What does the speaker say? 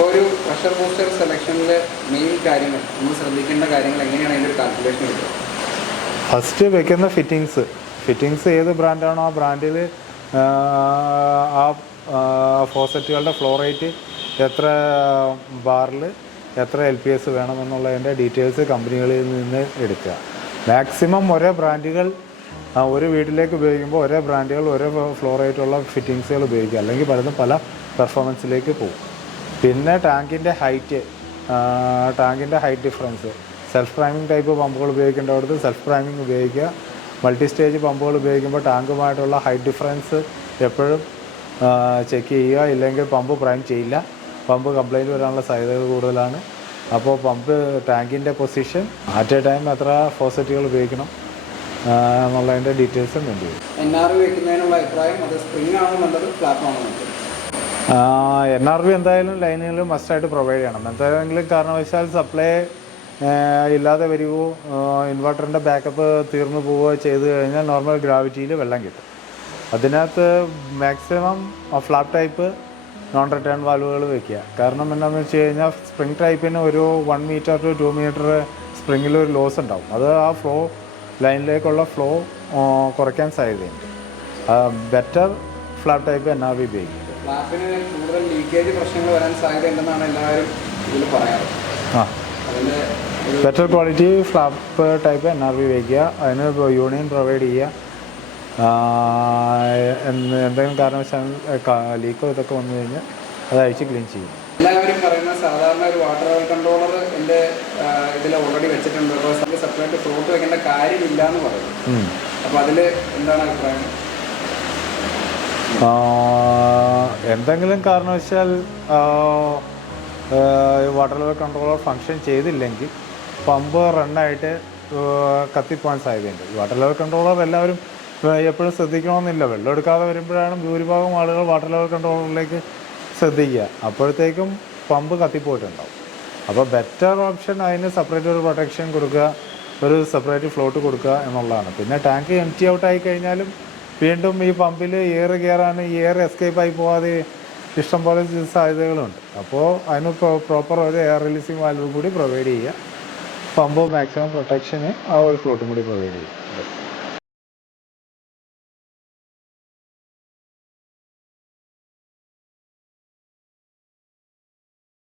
അപ്പോൾ ഒരു pressure booster സെലക്ഷനിൽ main കാര്യങ്ങൾ നമ്മൾ ശ്രദ്ധിക്കേണ്ട കാര്യങ്ങൾ എങ്ങനെയാണ് അതിന്റെ ഒരു കാൽക്കുലേഷൻ കിട്ടുക ഫസ്റ്റ് വെക്കുന്ന ഫിറ്റിങ്സ് ഫിറ്റിങ്സ് ഏത് ബ്രാൻഡാണോ ആ ബ്രാൻഡിൽ ആ ഫോസറ്റുകളുടെ ഫ്ലോ റേറ്റ് എത്ര ബാറിൽ എത്ര എൽ പി എസ് വേണമെന്നുള്ളതിന്റെ ഡീറ്റെയിൽസ് കമ്പനികളിൽ നിന്ന് എടുക്കുക. മാക്സിമം ഒരേ ബ്രാൻഡുകൾ ഒരു വീട്ടിലേക്ക് ഉപയോഗിക്കുമ്പോൾ ഒരേ ബ്രാൻഡുകൾ ഒരേ ഫ്ലോ റേറ്റുള്ള ഫിറ്റിങ്സുകൾ ഉപയോഗിക്കുക. അല്ലെങ്കിൽ പലതും പല പെർഫോമൻസിലേക്ക് പോകും. പിന്നെ ടാങ്കിന്റെ ഹൈറ്റ് ടാങ്കിന്റെ height difference. Self priming type പമ്പുകൾ ഉപയോഗിക്കേണ്ടടുത്ത് സെൽഫ് പ്രൈമിംഗ് ഉപയോഗിക്കുക. മൾട്ടി സ്റ്റേജ് പമ്പുകൾ ഉപയോഗിക്കുമ്പോൾ ടാങ്കുമായിട്ടുള്ള ഹൈറ്റ് ഡിഫറൻസ് എപ്പോഴും ചെക്ക് ചെയ്യുക. ഇല്ലെങ്കിൽ പമ്പ് പ്രൈം ചെയ്യില്ല. പമ്പ് കംപ്ലൈന്റ് വരാനുള്ള സാധ്യതകൾ കൂടുതലാണ്. അപ്പോൾ പമ്പ് ടാങ്കിന്റെ പൊസിഷൻ അറ്റ് എ ടൈം എത്ര ഫോസറ്റുകൾ ഉപയോഗിക്കണം എന്നുള്ളതിന്റെ ഡീറ്റെയിൽസും വേണ്ടി വരും. എൻ ആർ വെക്കുന്നതിനുള്ള അഭിപ്രായം അത് സ്പ്രിംഗ് ആണോ നല്ലത് ഫ്ലാറ്റ് ആണോ നല്ലത്? എൻ ആർ ബി എന്തായാലും ലൈനുകൾ മസ്റ്റായിട്ട് പ്രൊവൈഡ് ചെയ്യണം. എന്തെങ്കിലും കാരണവശാൽ സപ്ലൈ ഇല്ലാതെ വരുമോ ഇൻവെർട്ടറിന്റെ ബാക്കപ്പ് തീർന്നു പോവുകയോ ചെയ്തു കഴിഞ്ഞാൽ നോർമൽ ഗ്രാവിറ്റിയിൽ വെള്ളം കിട്ടും. അതിനകത്ത് maximum flap type non return വാൽവുകൾ വെക്കുക. കാരണം എന്താണെന്ന് വെച്ച് കഴിഞ്ഞാൽ സ്പ്രിംഗ് ടൈപ്പിന് ഒരു one metre to two metre സ്പ്രിങ്ങിൽ ഒരു ലോസ് ഉണ്ടാവും. അത് ആ ഫ്ലോ ലൈനിലേക്കുള്ള ഫ്ലോ കുറയ്ക്കാൻ സാധ്യതയുണ്ട് better flap type N R ഉപയോഗിക്കുക ഫ്ലാപ്പിന് കൂടുതൽ ലീക്കേജ് പ്രശ്നങ്ങൾ വരാൻ സാധ്യതയുണ്ടെന്നാണ് എല്ലാവരും ഇതിൽ പറയാറ്. ആ. Better quality flap type N R B വയ്ക്കുക അതിന് യൂണിയൻ പ്രൊവൈഡ് ചെയ്യുക എന്ന് എന്തെങ്കിലും കാരണവശാൽ ലീക്കോ ഇതൊക്കെ വന്നു കഴിഞ്ഞാൽ അത് അഴിച്ച് ക്ലീൻ ചെയ്യും. എല്ലാവരും പറയുന്ന സാധാരണ ഒരു വാട്ടർ കൺട്രോളർ എന്റെ ഇതിൽ ഓൾറെഡി വെച്ചിട്ടുണ്ട്. അപ്പോൾ സെപ്പറേറ്റ് ഫ്ലോട്ട് വെക്കേണ്ട കാര്യമില്ല എന്ന് പറയുന്നു അപ്പോൾ അതിൽ എന്താണ് അഭിപ്രായം? എന്തെങ്കിലും കാരണവശാൽ വാട്ടർ ലെവൽ കൺട്രോളർ ഫങ്ഷൻ ചെയ്തില്ലെങ്കിൽ പമ്പ് റണ്ണായിട്ട് കത്തിപ്പോവാൻ സാധ്യതയുണ്ട്. വാട്ടർ ലെവൽ കൺട്രോളർ എല്ലാവരും എപ്പോഴും ശ്രദ്ധിക്കണമെന്നില്ല. വെള്ളം എടുക്കാതെ വരുമ്പോഴാണ് ഭൂരിഭാഗം ആളുകൾ വാട്ടർ ലെവൽ കൺട്രോളറിലേക്ക് ശ്രദ്ധിക്കുക. അപ്പോഴത്തേക്കും പമ്പ് കത്തിപ്പോയിട്ടുണ്ടാവും. അപ്പോൾ ബെറ്റർ ഓപ്ഷൻ അതിന് സെപ്പറേറ്റ് ഒരു പ്രൊട്ടക്ഷൻ കൊടുക്കുക ഒരു സെപ്പറേറ്റ് ഫ്ലോട്ട് കൊടുക്കുക എന്നുള്ളതാണ്. പിന്നെ ടാങ്ക് എം ടി ഔട്ട് ആയി കഴിഞ്ഞാലും വീണ്ടും ഈ പമ്പിൽ എയർ കയറാൻ എയർ എസ്കേപ്പ് ആയി പോകാതെ ഇഷ്ടംപോലെ സാധ്യതകളുണ്ട്. അപ്പോൾ അതിന് പ്രോപ്പർ ഒരു എയർ റിലീസിങ് വാൽവ് കൂടി പ്രൊവൈഡ് ചെയ്യുക. പമ്പ് മാക്സിമം പ്രൊട്ടക്ഷന് ആ ഒരു ഫ്ലോട്ടും കൂടി പ്രൊവൈഡ് ചെയ്യും